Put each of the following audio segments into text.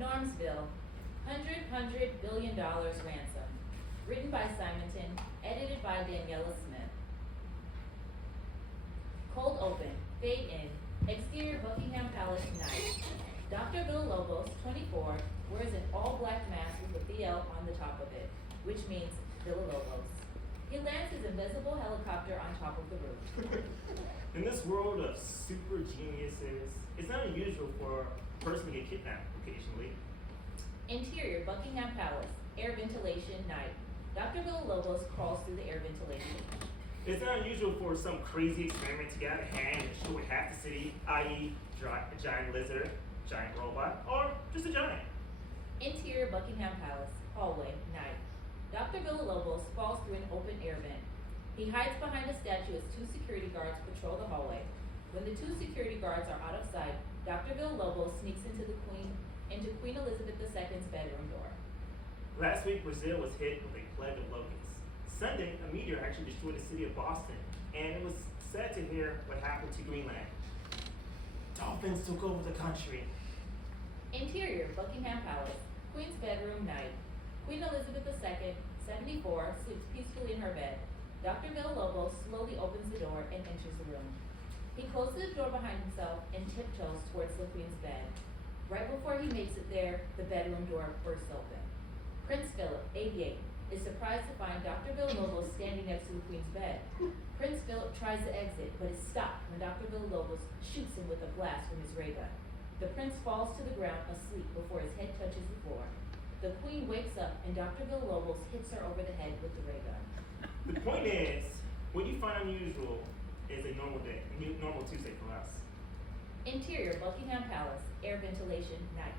Normsville, $100 billion ransom. Written by Simonton, edited by Daniela Smith. Cold open, fade in, exterior Buckingham Palace night. Dr. Villalobos, 24, wears an all-black mask with a VL on the top of it, which means Villa-Lobos. He lands his invisible helicopter on top of the roof. In this world of super geniuses, it's not unusual for a person to get kidnapped occasionally. Interior Buckingham Palace, air ventilation night. Dr. Villalobos crawls through the air ventilation. It's not unusual for some crazy experiment to get out of hand and destroy half the city, i.e., a giant lizard, giant robot, or just a giant. Interior Buckingham Palace, hallway, night. Dr. Villalobos falls through an open air vent. He hides behind a statue as two security guards patrol the hallway. When the two security guards are out of sight, Dr. Villalobos sneaks into Queen Elizabeth II's bedroom door. Last week, Brazil was hit with a plague of locusts. Sunday, a meteor actually destroyed the city of Boston, and it was sad to hear what happened to Greenland. Dolphins took over the country. Interior Buckingham Palace, Queen's bedroom, night. Queen Elizabeth II, 74, sleeps peacefully in her bed. Dr. Villalobos slowly opens the door and enters the room. He closes the door behind himself and tiptoes towards the Queen's bed. Right before he makes it there, the bedroom door bursts open. Prince Philip, 88, is surprised to find Dr. Villalobos standing next to the Queen's bed. Prince Philip tries to exit, but is stopped when Dr. Villalobos shoots him with a blast from his ray gun. The prince falls to the ground asleep before his head touches the floor. The Queen wakes up and Dr. Villalobos hits her over the head with the ray gun. The point is, what you find unusual is a normal day, normal Tuesday for us. Interior Buckingham Palace, air ventilation, night.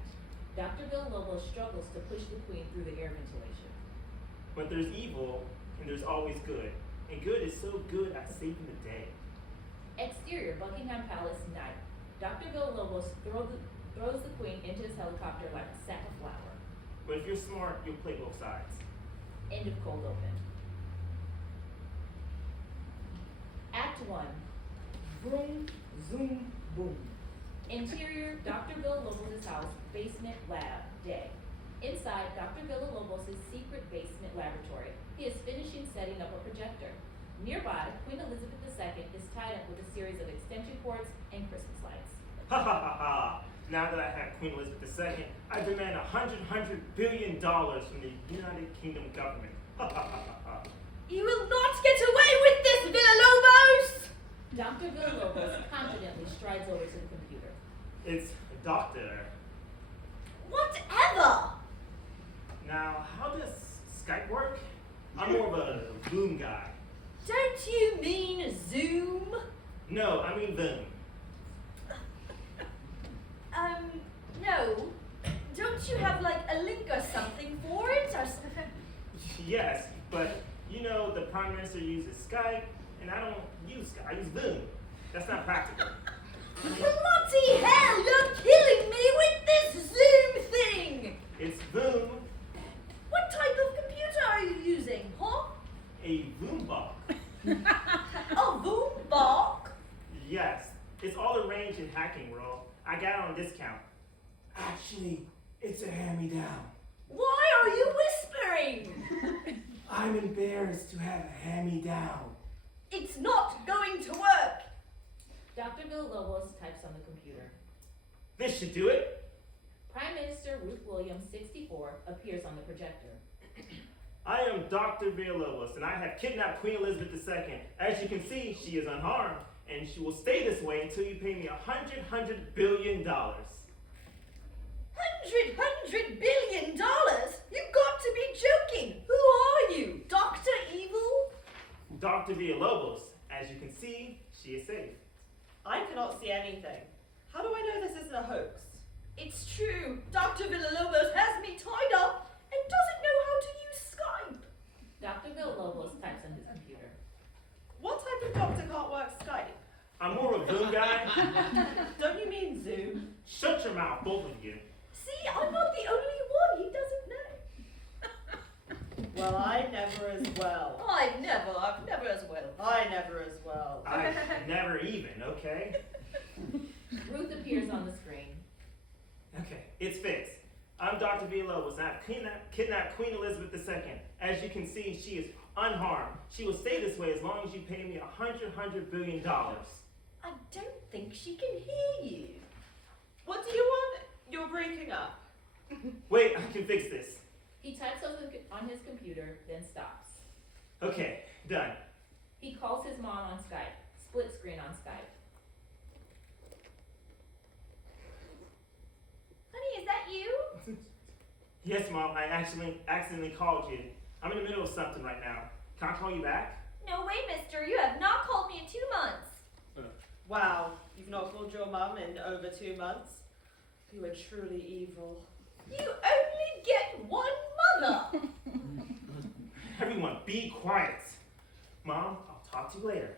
Dr. Villalobos struggles to push the Queen through the air ventilation. But there's evil, and there's always good. And good is so good at saving the day. Exterior Buckingham Palace, night. Dr. Villalobos throws the Queen into his helicopter like a sack of flour. But if you're smart, you'll play both sides. End of cold open. Act 1. Vroom, zoom, boom. Interior, Dr. Villalobos' house, basement, lab, day. Inside, Dr. Villalobos' secret basement laboratory. He is finishing setting up a projector. Nearby, Queen Elizabeth II is tied up with a series of extension cords and Christmas lights. Ha ha ha ha! Now that I have Queen Elizabeth II, I demand $100 billion from the United Kingdom government. Ha ha ha ha ha! You will not get away with this, Villa-Lobos! Dr. Villalobos confidently strides over to the computer. It's a doctor. Whatever! Now, how does Skype work? I'm more of a Zoom guy. Don't you mean Zoom? No, I mean Zoom. No. Don't you have like a link or something for it? Yes, but you know the Prime Minister uses Skype, and I don't use Skype, I use Zoom. That's not practical. Bloody hell, you're killing me with this Zoom thing! It's Zoom, What type of computer are you using, huh? a Zoombok. A Zoom bark? Yes, it's all arranged in hacking world. I got it on discount. Actually, it's a hand-me-down. Why are you whispering? I'm embarrassed to have a hand-me-down. It's not going to work. Dr. Villalobos types on the computer. This should do it. Prime Minister Ruth Williams, 64, appears on the projector. I am Dr. Villalobos, and I have kidnapped Queen Elizabeth II. As you can see, she is unharmed, and she will stay this way until you pay me $100 billion. $100 billion? You've got to be joking. Who are you, Dr. Evil? Dr. Villalobos, as you can see, she is safe. I cannot see anything. How do I know this isn't a hoax? It's true. Dr. Villa-Lobos has me tied up and doesn't know how to use Skype. Dr. Villalobos types on his computer. What type of doctor can't work Skype? I'm more of a Zoom guy. Don't you mean Zoom? Shut your mouth, both of you. See, I'm not the only one. He doesn't know. Well, I never as well. I've never as well. I never as well. I never even, okay? Ruth appears on the screen. Okay, it's fixed. I'm Dr. Villalobos, and I've kidnapped Queen Elizabeth II. As you can see, she is unharmed. She will stay this way as long as you pay me $100 billion. I don't think she can hear you. What do you want? You're breaking up. Wait, I can fix this. He types on his computer, then stops. Okay, done. He calls his mom on Skype. Split screen on Skype. Honey, is that you? Yes, Mom, I actually accidentally called you. I'm in the middle of something right now. Can I call you back? No way, mister. You have not called me in 2 months. Wow, you've not called your mum in over 2 months? You are truly evil. You only get one mother. Everyone, be quiet. Mom, I'll talk to you later.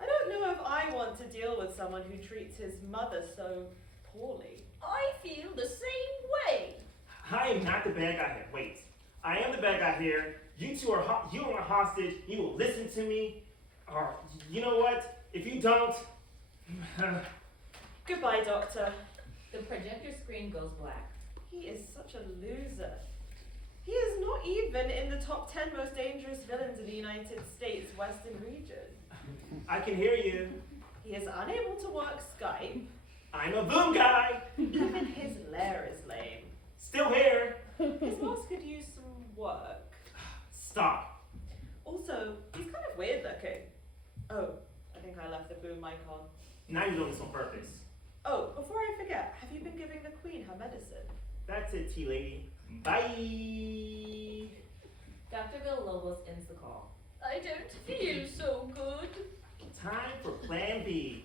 I don't know if I want to deal with someone who treats his mother so poorly. I feel the same way. I am not the bad guy here. Wait. I am the bad guy here. You two are you are my hostage. You will listen to me. Or, you know what? If you don't... Goodbye, Doctor. The projector screen goes black. He is such a loser. He is not even in the top 10 most dangerous villains in the United States Western region. I can hear you. He is unable to work Skype. I'm a boom guy. Even his lair is lame. Still here. His mouse could use some work. Stop. Also, he's kind of weird looking. Oh, I think I left the boom mic on. Now you're doing this on purpose. Oh, before I forget, have you been giving the Queen her medicine? That's it, tea lady. Bye. Dr. Villalobos ends the call. I don't feel so good. Time for plan B.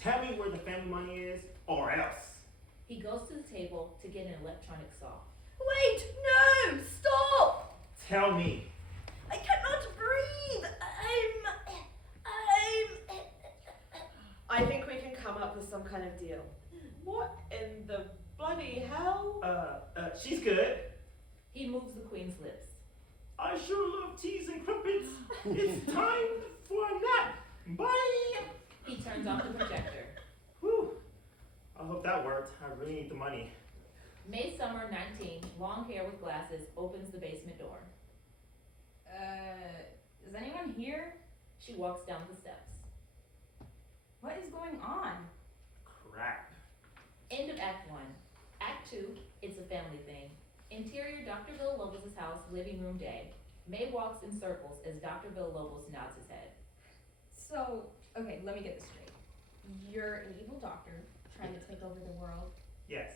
Tell me where the family money is, or else. He goes to the table to get an electronic saw. Wait, no, stop. Tell me. I cannot breathe. I think we can come up with some kind of deal. What in the bloody hell? She's good. He moves the Queen's lips. I sure love teas and crumpets. It's time for a nap. Bye. He turns off the projector. Whew. I hope that worked. I really need the money. May Summer, 19, long hair with glasses, opens the basement door. Is anyone here? She walks down the steps. What is going on? Crap. End of Act 1. Act 2, it's a family thing. Interior Dr. Villalobos' house, living room day. May walks in circles as Dr. Villalobos nods his head. So, okay, let me get this straight. You're an evil doctor trying to take over the world. Yes.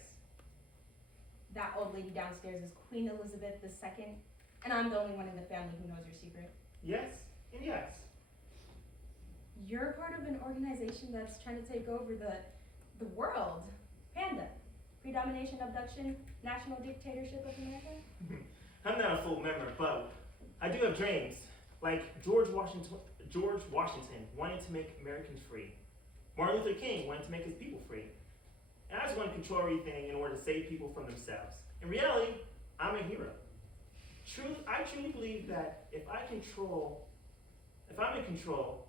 That old lady downstairs is Queen Elizabeth II, and I'm the only one in the family who knows your secret. Yes and yes. You're part of an organization that's trying to take over the world. Panda. Predomination, abduction, national dictatorship of America? I'm not a full member, but I do have dreams. Like George Washington wanted to make Americans free. Martin Luther King wanted to make his people free. And I just want to control everything in order to save people from themselves. In reality, I'm a hero. I truly believe that if I'm in control,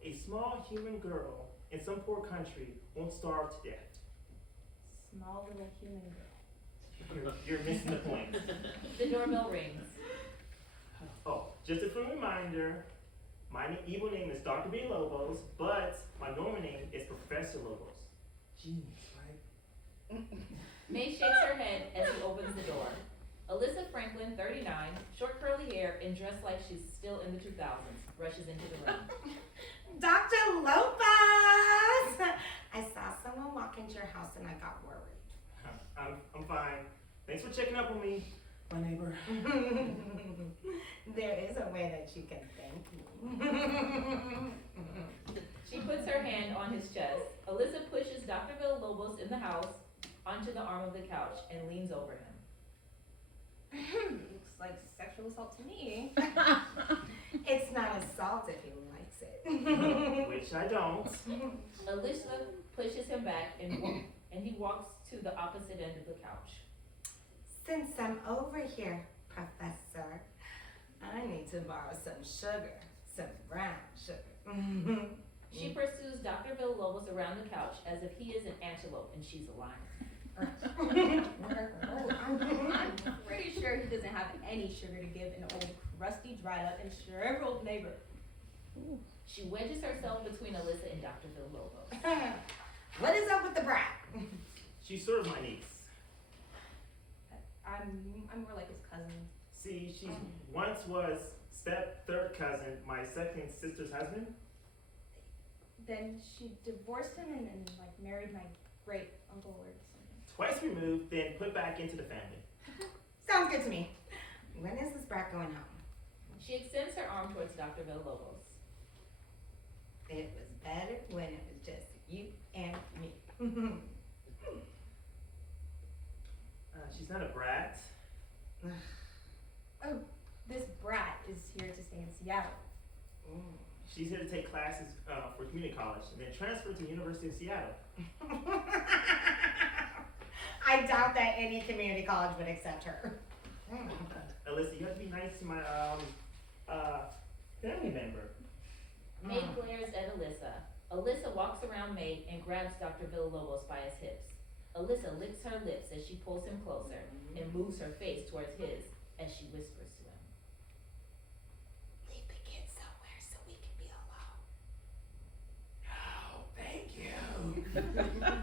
a small human girl in some poor country won't starve to death. Small little human girl. You're missing the point. The doorbell rings. Oh, just a friendly reminder, my evil name is Dr. Villalobos, but my normal name is Professor Lobos. Genius, right? May shakes her head as he opens the door. Alyssa Franklin, 39, short curly hair and dressed like she's still in the 2000s, rushes into the room. Dr. Lopez! I saw someone walk into your house and I got worried. I'm fine. Thanks for checking up on me, my neighbor. There is a way that you can thank me. She puts her hand on his chest. Alyssa pushes Dr. Villalobos in the house onto the arm of the couch and leans over him. Looks like sexual assault to me. It's not assault if he likes it. Which I don't. Alyssa pushes him back and he walks to the opposite end of the couch. Since I'm over here, Professor, I need to borrow some sugar, some brown sugar. She pursues Dr. Villalobos around the couch as if he is an antelope and she's a lion. I'm pretty sure he doesn't have any sugar to give an old, crusty, dried up, and shriveled neighbor. She wedges herself between Alyssa and Dr. Villalobos. What is up with the brat? She's sort of my niece. I'm more like his cousin. See, she once was third cousin, my second sister's husband. Then she divorced him and like married my great uncle or something. Twice removed, then put back into the family. Sounds good to me. When is this brat going home? She extends her arm towards Dr. Villalobos. It was better when it was just you and me. She's not a brat. Oh, this brat is here to stay in Seattle. She's here to take classes for community college and then transfer to the University of Seattle. I doubt that any community college would accept her. Alyssa, you have to be nice to my family member. May glares at Alyssa. Alyssa walks around May and grabs Dr. Villalobos by his hips. Alyssa licks her lips as she pulls him closer and moves her face towards his as she whispers to him. Leave the kids somewhere so we can be alone. No, thank you.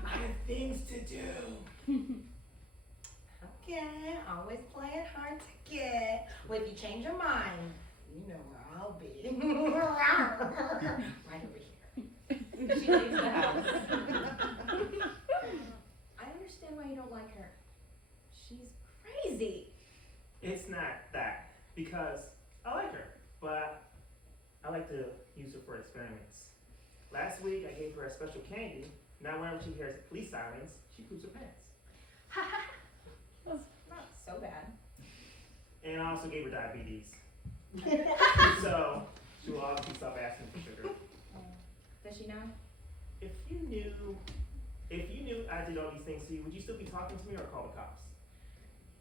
I have things to do. Okay, always playing hard to get. Well, if you change your mind, you know where I'll be. Right over here. She leaves the house. I understand why you don't like her. She's crazy. It's not that, because I like her, but I like to use her for experiments. Last week, I gave her a special candy. Now whenever she hears police sirens, she poops her pants. That's not so bad. And I also gave her diabetes. So she will obviously stop asking for sugar. Does she know? If you knew I did all these things to you, would you still be talking to me or call the cops?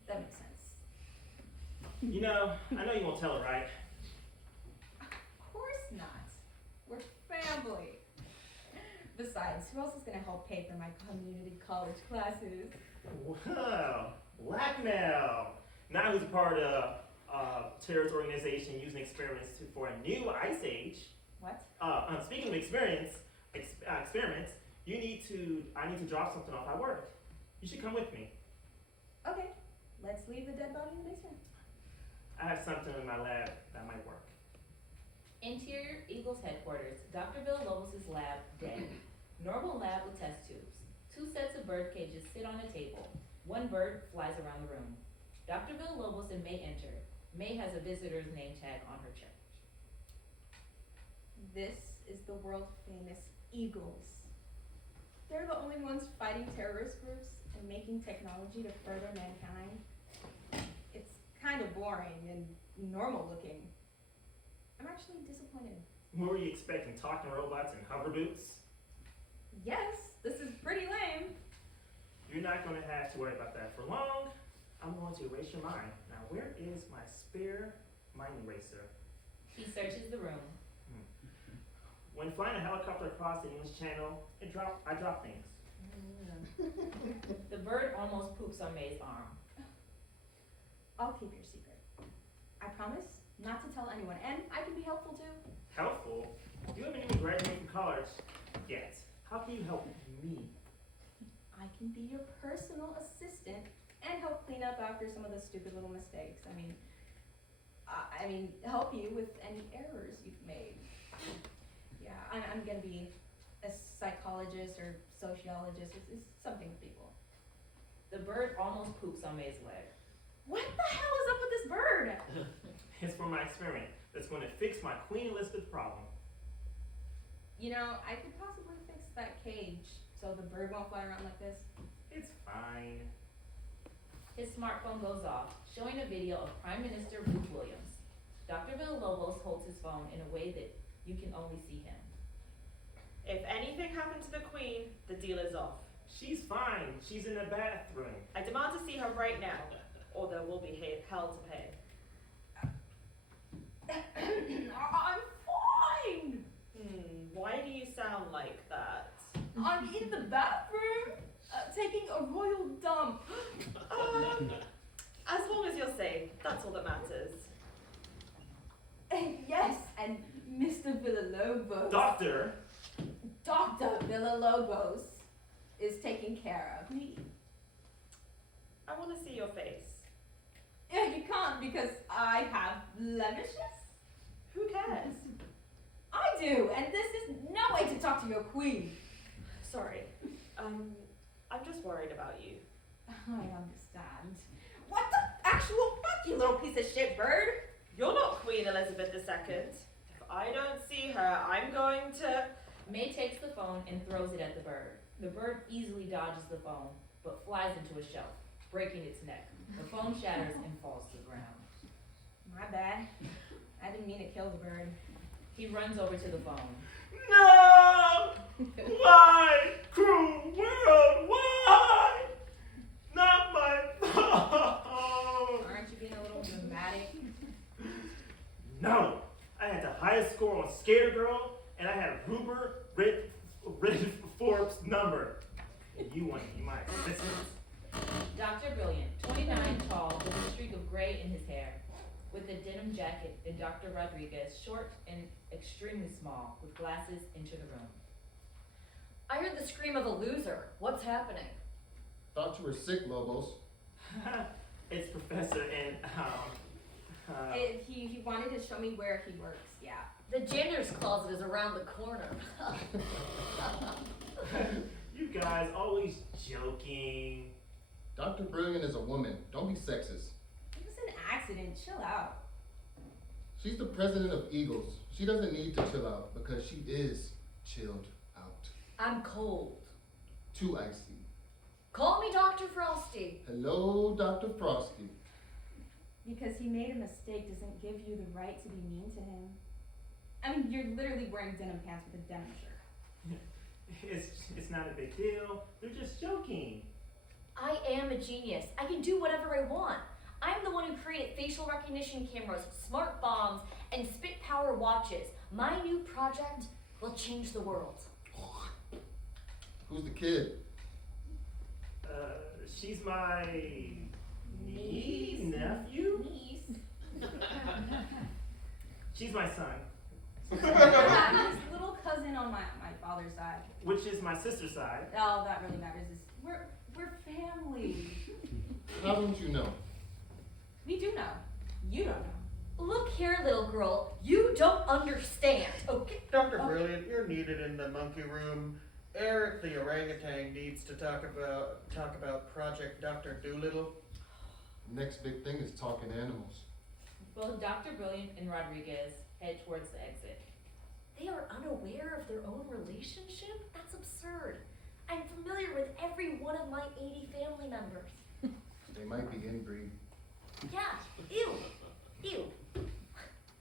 That makes sense. You know, I know you won't tell her, right? Of course not. We're family. Besides, who else is gonna help pay for my community college classes? Wow, blackmail. Now who's a part of a terrorist organization using experiments for a new ice age? What? Speaking of experiments, I need to drop something off at work. You should come with me. Okay, let's leave the dead body in the basement. I have something in my lab that might work. Interior Eagles headquarters. Dr. Villalobos' lab, dead. Normal lab with test tubes. 2 sets of bird cages sit on a table. 1 bird flies around the room. Dr. Villalobos and May enter. May has a visitor's name tag on her check. This is the world famous Eagles. They're the only ones fighting terrorist groups and making technology to further mankind. It's kind of boring and normal looking. I'm actually disappointed. What were you expecting? Talking robots and hover boots? Yes, this is pretty lame. You're not going to have to worry about that for long. I'm going to erase your mind. Now, where is my spare mind eraser? He searches the room. When flying a helicopter across the English Channel, I drop things. The bird almost poops on May's arm. I'll keep your secret. I promise not to tell anyone, and I can be helpful too. Helpful? You haven't even graduated from college yet. How can you help me? I can be your personal assistant and help clean up after some of the stupid little mistakes. I mean, help you with any errors you've made. Yeah, I'm gonna be a psychologist or sociologist. It's something with people. The bird almost poops on May's leg. What the hell is up with this bird? It's for my experiment that's going to fix my Queen Elizabeth problem. You know, I could possibly fix that cage so the bird won't fly around like this. It's fine. His smartphone goes off, showing a video of Prime Minister Ruth Williams. Dr. Villalobos holds his phone in a way that you can only see him. If anything happened to the Queen, the deal is off. She's fine. She's in the bathroom. I demand to see her right now, or there will be hell to pay. I'm fine! Why do you sound like that? I'm in the bathroom, taking a royal dump. As long as you're safe, that's all that matters. Yes, and Mr. Villalobos. Doctor! Dr. Villalobos is taking care of me. I want to see your face. Yeah, you can't because I have blemishes. Who cares? I do, and this is no way to talk to your queen. Sorry. I'm just worried about you. I understand. What the actual fuck, you little piece of shit bird? You're not Queen Elizabeth II. If I don't see her, I'm going to... May takes the phone and throws it at the bird. The bird easily dodges the phone, but flies into a shelf, breaking its neck. The phone shatters and falls to the ground. My bad. I didn't mean to kill the bird. He runs over to the phone. No! Why? Cruel world, why? Not my phone! Aren't you being a little dramatic? No! I had the highest score on Skater Girl, and I had Ruber Forbes' number. And you want to be my assistant. Dr. Brilliant, 29 tall, with a streak of gray in his hair, with a denim jacket, and Dr. Rodriguez, short and extremely small, with glasses, enter the room. I heard the scream of a loser. What's happening? Thought you were sick, Lobos. It's Professor and, He wanted to show me where he works, yeah. The janitor's closet is around the corner. you guys always joking. Dr. Brilliant is a woman. Don't be sexist. It was an accident, chill out. She's the president of Eagles. She doesn't need to chill out because she is chilled out. I'm cold. Too icy. Call me Dr. Frosty. Hello, Dr. Frosty. Because he made a mistake doesn't give you the right to be mean to him. I mean, you're literally wearing denim pants with a denim shirt. It's not a big deal. They're just joking. I am a genius. I can do whatever I want. I'm the one who created facial recognition cameras, smart bombs, and spit power watches. My new project will change the world. Who's the kid? She's my Niece. nephew? Niece. She's my son. His little cousin on my father's side. Which is my sister's side. All that really matters is we're family. How don't you know? We do know. You don't know. Look here, little girl. You don't understand. Okay. Dr. Brilliant, you're needed in the monkey room. Eric the orangutan needs to talk about Project Dr. Doolittle. Next big thing is talking animals. Both Dr. Brilliant and Rodriguez head towards the exit. They are unaware of their own relationship? That's absurd. I'm familiar with every one of my 80 family members. They might be inbreed. Yeah, ew, ew.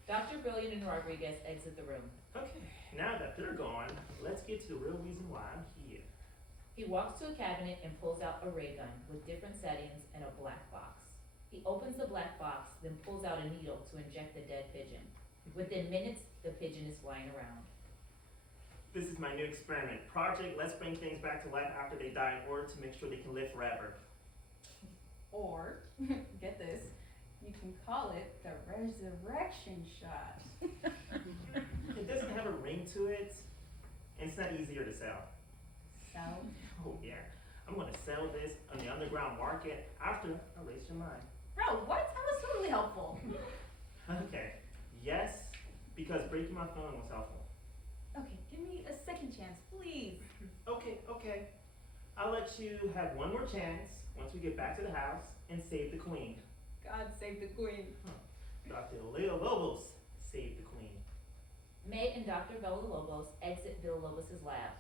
Dr. Brilliant and Rodriguez exit the room. Okay, now that they're gone, let's get to the real reason why I'm here. He walks to a cabinet and pulls out a ray gun with different settings and a black box. He opens the black box, then pulls out a needle to inject the dead pigeon. Within minutes, the pigeon is flying around. This is my new experiment. Project Let's Bring Things Back to Life After They Die in order to make sure they can live forever. Or, get this, you can call it the resurrection shot. It doesn't have a ring to it, and it's not easier to sell. So, Oh yeah. I'm gonna sell this on the underground market after I raise your mind. Bro, what? That was totally helpful. Okay. Yes, because breaking my phone was helpful. Okay, give me a second chance, please. Okay. I'll let you have one more chance once we get back to the house and save the queen. God save the queen. Dr. Villalobos saved the queen. May and Dr. Villalobos exit Villa-Lobos' lab.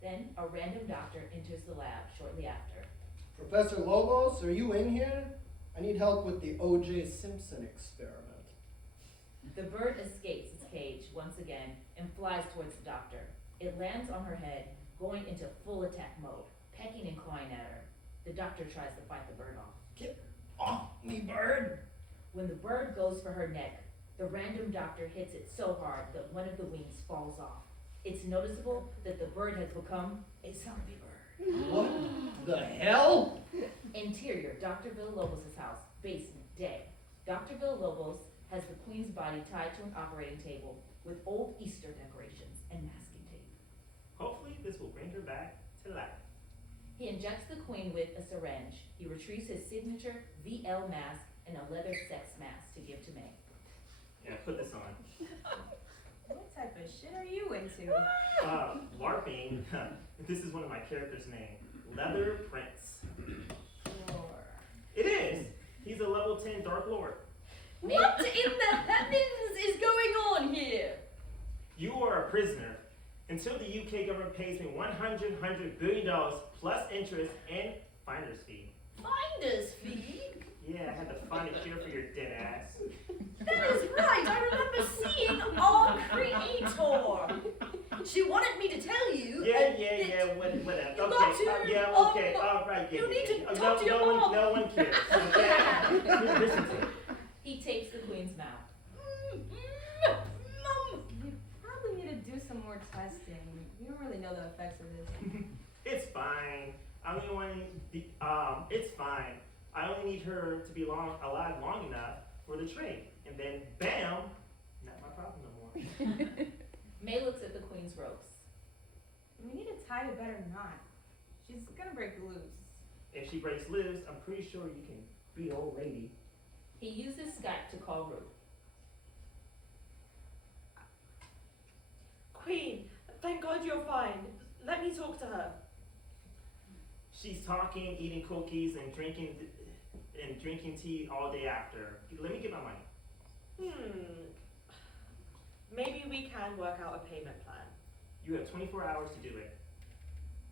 Then a random doctor enters the lab shortly after. Professor Lobos, are you in here? I need help with the O.J. Simpson experiment. The bird escapes its cage once again and flies towards the doctor. It lands on her head, going into full attack mode, pecking and clawing at her. The doctor tries to fight the bird off. Get off me, bird! When the bird goes for her neck, the random doctor hits it so hard that one of the wings falls off. It's noticeable that the bird has become a zombie bird. What the hell? Interior, Dr. Villalobos' house, basement, day. Dr. Villalobos has the queen's body tied to an operating table with old Easter decorations and masking tape. Hopefully this will bring her back to life. He injects the queen with a syringe. He retrieves his signature VL mask and a leather sex mask to give to May. Yeah, put this on. What type of shit are you into? LARPing. This is one of my characters' names. Leather Prince. Sure. It is. He's a level 10 Dark Lord. What in the heavens is going on here? You are a prisoner until the UK government pays me $100 billion plus interest and finder's fee. Finder's fee? Yeah, I had to find a cure for your dead ass. That is right, I remember seeing our creator. She wanted me to tell you. Whatever. You Okay, got to, okay, all right, yeah. you need to yeah. talk to your mom. No one cares. Okay? Listen to me. He takes the queen's mouth. Mom. We probably need to do some more testing. We don't really know the effects of this. It's fine. It's fine. I only need her to be alive long enough for the trade. And then, bam, not my problem no more. May looks at the queen's ropes. We need to tie a better knot. She's gonna break loose. If she breaks loose, I'm pretty sure you can beat old lady. He uses Skype to call Ruth. Queen, thank God you're fine. Let me talk to her. She's talking, eating cookies, and drinking tea all day after. Let me get my money. Maybe we can work out a payment plan. You have 24 hours to do it.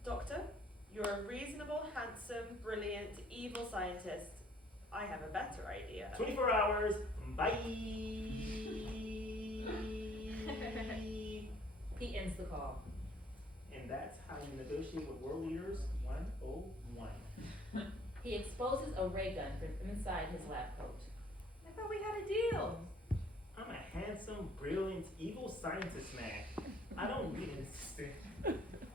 Doctor, you're a reasonable, handsome, brilliant, evil scientist. I have a better idea. 24 hours. Bye. He ends the call. And that's how you negotiate with world leaders 101. He exposes a ray gun from inside his lab coat. I thought we had a deal. I'm a handsome, brilliant, evil scientist, man. I don't need an assistant.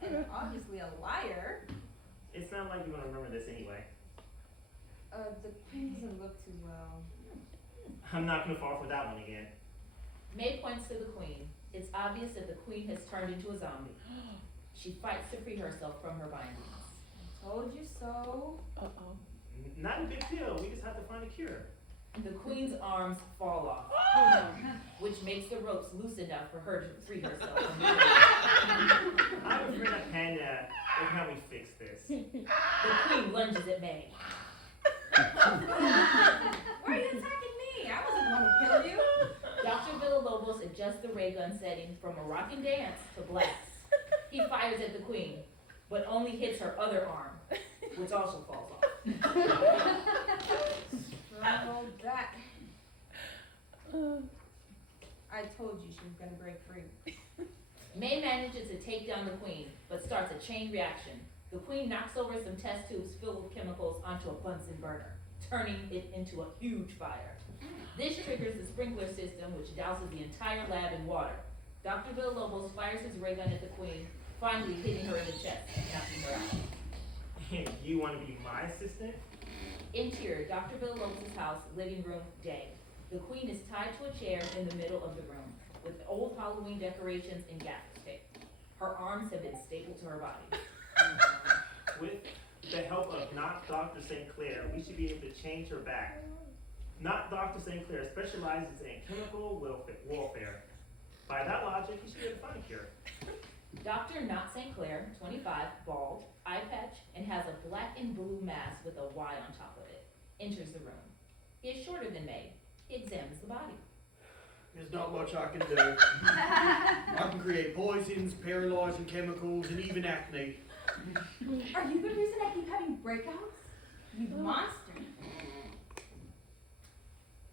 And obviously a liar. It's not like you're gonna remember this anyway. The queen doesn't look too well. I'm not gonna fall for that one again. May points to the queen. It's obvious that the queen has turned into a zombie. She fights to free herself from her bindings. Told you so. Not a big deal. We just have to find a cure. The queen's arms fall off, which makes the ropes loose enough for her to free herself from the ring. I'm afraid of Panda. Look how we fix this. The queen lunges at May. Why are you attacking me? I wasn't the one who killed you. Dr. Villalobos adjusts the ray gun setting from a rockin' dance to blast. He fires at the queen, but only hits her other arm, which also falls off. Strong old Jack. I told you she was gonna break free. May manages to take down the queen, but starts a chain reaction. The queen knocks over some test tubes filled with chemicals onto a Bunsen burner, turning it into a huge fire. This triggers the sprinkler system, which douses the entire lab in water. Dr. Villalobos fires his ray gun at the queen, finally hitting her in the chest and knocking her out. You want to be my assistant? Interior, Dr. Villalobos' house, living room, day. The queen is tied to a chair in the middle of the room, with old Halloween decorations and gaffer tape. Her arms have been stapled to her body. With With the help of not Dr. Saint Clair, we should be able to change her back. Not Dr. Saint Clair specializes in chemical warfare. By that logic, he should be able to find a cure. Dr. Not St. Clair, 25, bald, eye patch, and has a black and blue mask with a Y on top of it, enters the room. He is shorter than May. He examines the body. There's not much I can do. I can create poisons, paralyzing chemicals, and even acne. Are you the reason I keep having breakouts? You monster.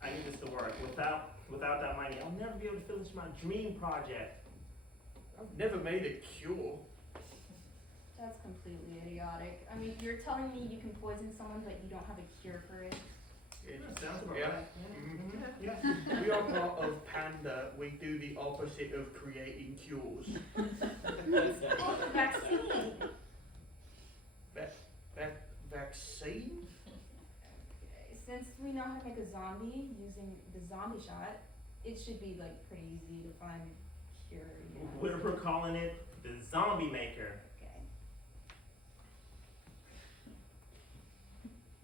I need this to work. Without that money, I'll never be able to finish my dream project. I've never made a cure. That's completely idiotic. I mean, you're telling me you can poison someone, but you don't have a cure for it? Sounds about Yeah. right. Yeah. We are part of Panda. We do the opposite of creating cures. It's called a vaccine. Vaccine? Since we know how to make a zombie using the zombie shot, it should be like pretty easy to find a cure. You know? We're calling it the Zombie Maker.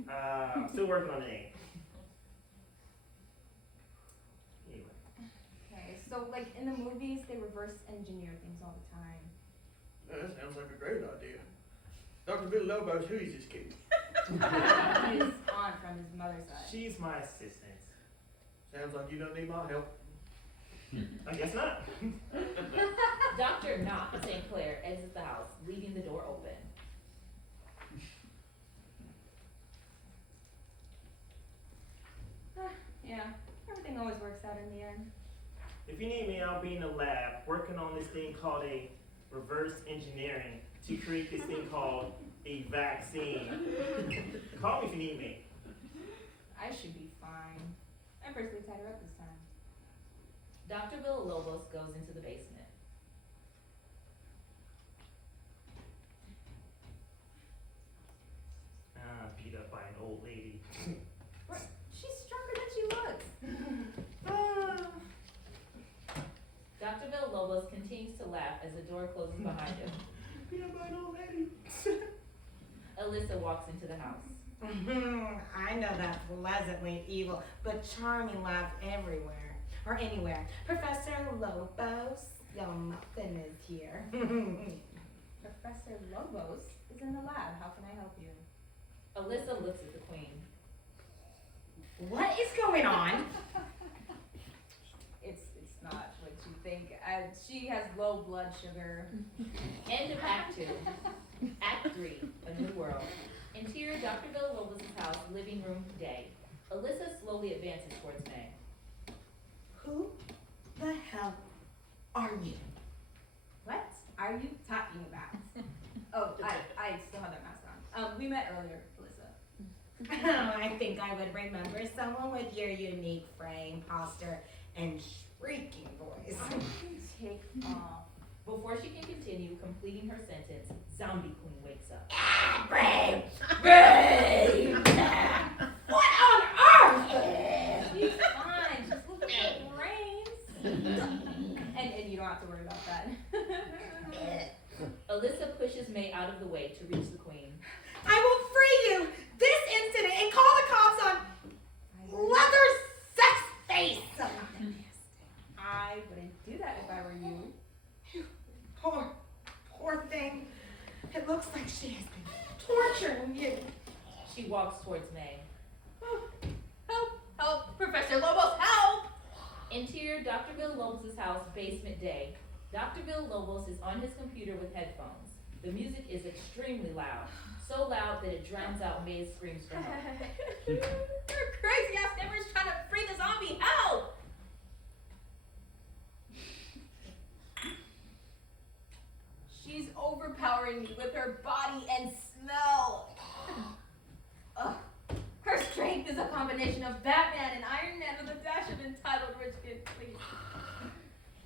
Okay. I'm still working on the name. Anyway. Okay, so like in the movies, they reverse engineer things all the time. That sounds like a great idea. Dr. Villalobos, who is this kid? His aunt from his mother's side. She's my assistant. Sounds like you don't need my help. I guess not. Dr. Not St. Clair exits the house, leaving the door open. Yeah, everything always works out in the end. If you need me, I'll be in the lab working on this thing called a reverse engineering to create this thing called a vaccine. Call me if you need me. I should be fine. I personally tied her up this time. Dr. Villa-Lobos goes into the basement. Beat up by an old lady. She's stronger than she looks. Dr. Villa-Lobos continues to laugh as the door closes behind him. Beat up by an old lady. Alyssa walks into the house. I know that pleasantly evil, but charming laugh everywhere, or anywhere. Professor Lobos, your muffin is here. Professor Lobos is in the lab. How can I help you? Alyssa looks at the queen. What is going on? It's not what you think. She has low blood sugar. End of Act 2. Act 3, A New World. Interior Dr. Villa-Lobos' house, living room, day. Alyssa slowly advances towards May. Who the hell are you? What are you talking about? Oh, I still have that mask on. We met earlier, Alyssa. I think I would remember someone with your unique frame, posture, and shrieking voice. I can take off. Before she can continue completing her sentence, Zombie Queen wakes up. Brave! Brave! What on earth? She's fine. Just look at her brains. And you don't have to worry about that. Alyssa pushes May out of the way to reach the queen. I will free you this instant and call the cops on leather sex face. I wouldn't do that if I were you. Poor thing. It looks like she has been torturing you. She walks towards May. Help! Help! Professor Lobos, help! Interior Dr. Villa-Lobos' house, basement, day. Dr. Villa-Lobos is on his computer with headphones. The music is extremely loud. So loud that it drowns out May's screams for help. Your crazy ass neighbor's trying to free the zombie. Help! She's overpowering me with her body and smell. Ugh. Her strength is a combination of Batman and Iron Man with a dash of entitled rich kid, please.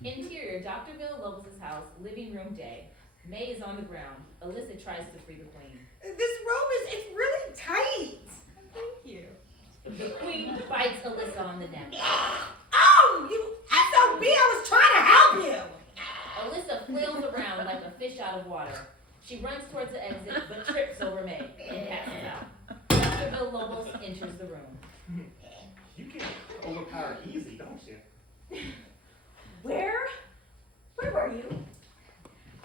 Interior Dr. Villa-Lobos' house, living room, day. May is on the ground. Alyssa tries to free the queen. This robe it's really tight. Thank you. The queen bites Alyssa on the neck. Oh, you SOB, I was trying to help you. Alyssa flails around like a fish out of water. She runs towards the exit, but trips over May and passes out. Dr. Villalobos enters the room. You get overpowered easy, don't you? Where were you?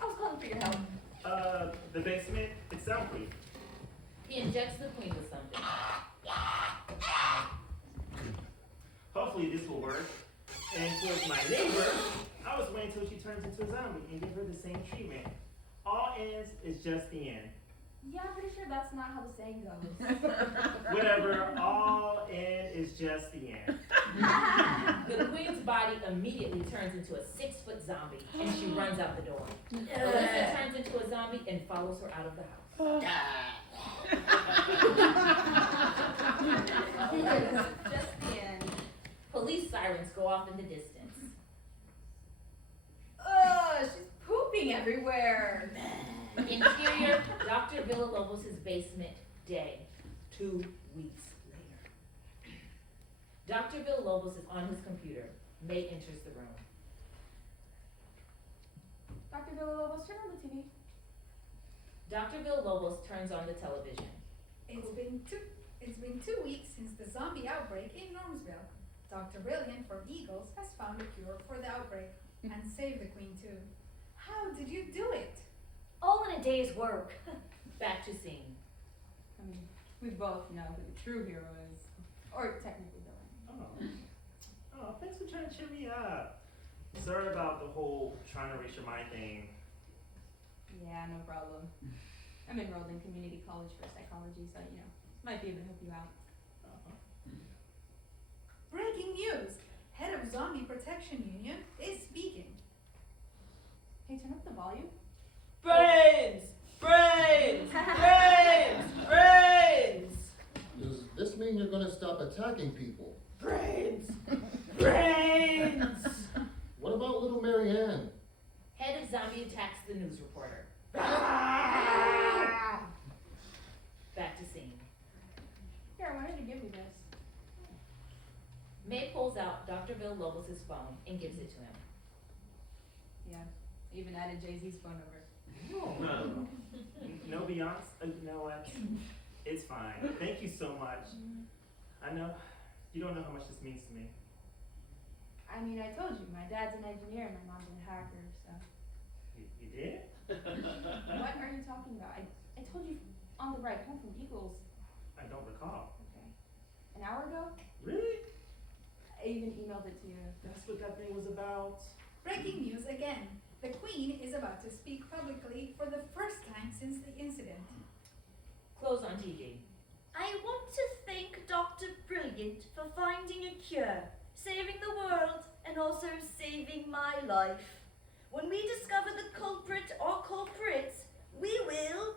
I was calling for your help. The basement, it's soundproof. He injects the queen with something. Hopefully this will work. And for my neighbor, I was waiting until she turns into a zombie and give her the same treatment. All ends is just the end. Yeah, I'm pretty sure that's not how the saying goes. Whatever, all end is just the end. The queen's body immediately turns into a 6-foot zombie, and she runs out the door. Alyssa turns into a zombie and follows her out of the house. Just the end. Police sirens go off in the distance. Ugh, she's pooping everywhere. Interior, Dr. Villalobos' basement, day. 2 weeks later. Dr. Villalobos is on his computer. May enters the room. Dr. Villalobos, turn on the TV. Dr. Villalobos turns on the television. It's been 2 weeks since the zombie outbreak in Normsville. Dr. Brilliant from Eagles has found a cure for the outbreak and saved the queen too. How did you do it? All in a day's work. Back to scene. I mean, we both know who the true hero is. Or technically villain. Oh, thanks for trying to cheer me up. Sorry about the whole trying to reach your mind thing. Yeah, no problem. I'm enrolled in community college for psychology, so, might be able to help you out. Breaking news! Head of Zombie Protection Union is speaking. Hey, turn up the volume. Brains! Brains! Brains! Brains! Does this mean you're gonna stop attacking people? Brains! Brains! What about little Marianne? Head of zombie attacks the news reporter. Ah! Back to scene. Here, I wanted to give you this. May pulls out Dr. Villalobos' phone and gives it to him. Yeah, even added Jay-Z's phone number. No. No Beyonce? You know what? It's fine. Thank you so much. I know, you don't know how much this means to me. I mean, I told you, my dad's an engineer and my mom's a hacker, so. You did? What are you talking about? I told you on the ride home from Eagles. I don't recall. Okay. An hour ago? Really? I even emailed it to you. That's what that thing was about? Breaking news again. The queen is about to speak publicly for the first time since the incident. Close on TV. I want to thank Dr. Brilliant for finding a cure, saving the world, and also saving my life. When we discover the culprit or culprits, we will...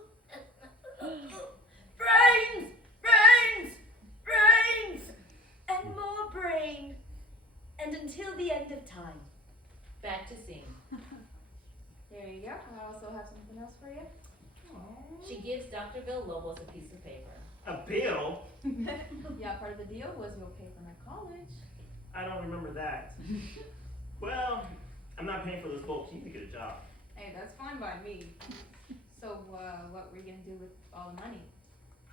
brains! Brains! Brains! And more brain. And until the end of time. Back to scene. There you go. I also have something else for you. She gives Dr. Villalobos a piece of paper. A bill? Yeah, part of the deal was you'll pay for my college. I don't remember that. Well, I'm not paying for this book. You need to get a job. Hey, that's fine by me. So, what were you gonna do with all the money?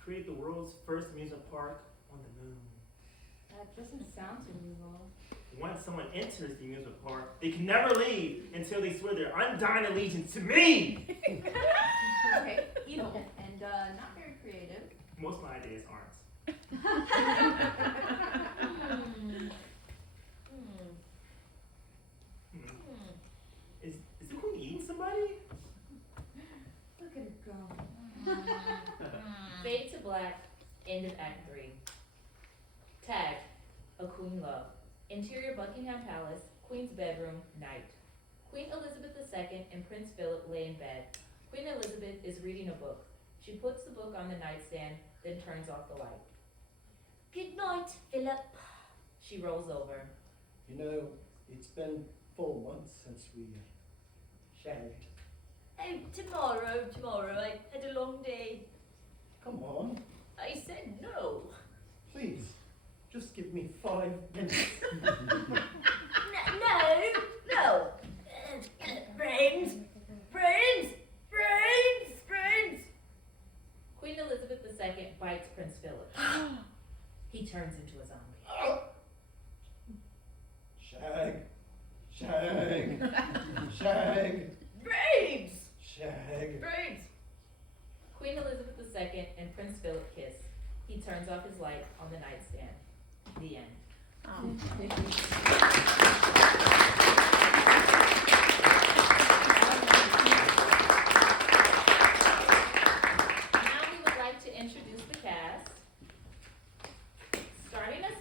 Create the world's first amusement park on the moon. That doesn't sound too evil. Once someone enters the amusement park, they can never leave until they swear their undying allegiance to me! Okay, evil and not very creative. Most of my ideas aren't. Is the queen eating somebody? Look at her go. Fade to black. End of Act 3. Tag. A Queen Love. Interior Buckingham Palace. Queen's bedroom. Night. Queen Elizabeth II and Prince Philip lay in bed. Queen Elizabeth is reading a book. She puts the book on the nightstand, then turns off the light. Good night, Philip. She rolls over. You know, it's been 4 months since we shagged. Oh, tomorrow. I had a long day. Come on, I said no. please, just give me 5 minutes. No. Brains. Shag. Babes! Shag. Babes! Queen Elizabeth II and Prince Philip kiss. He turns off his light on the nightstand. The end. Oh.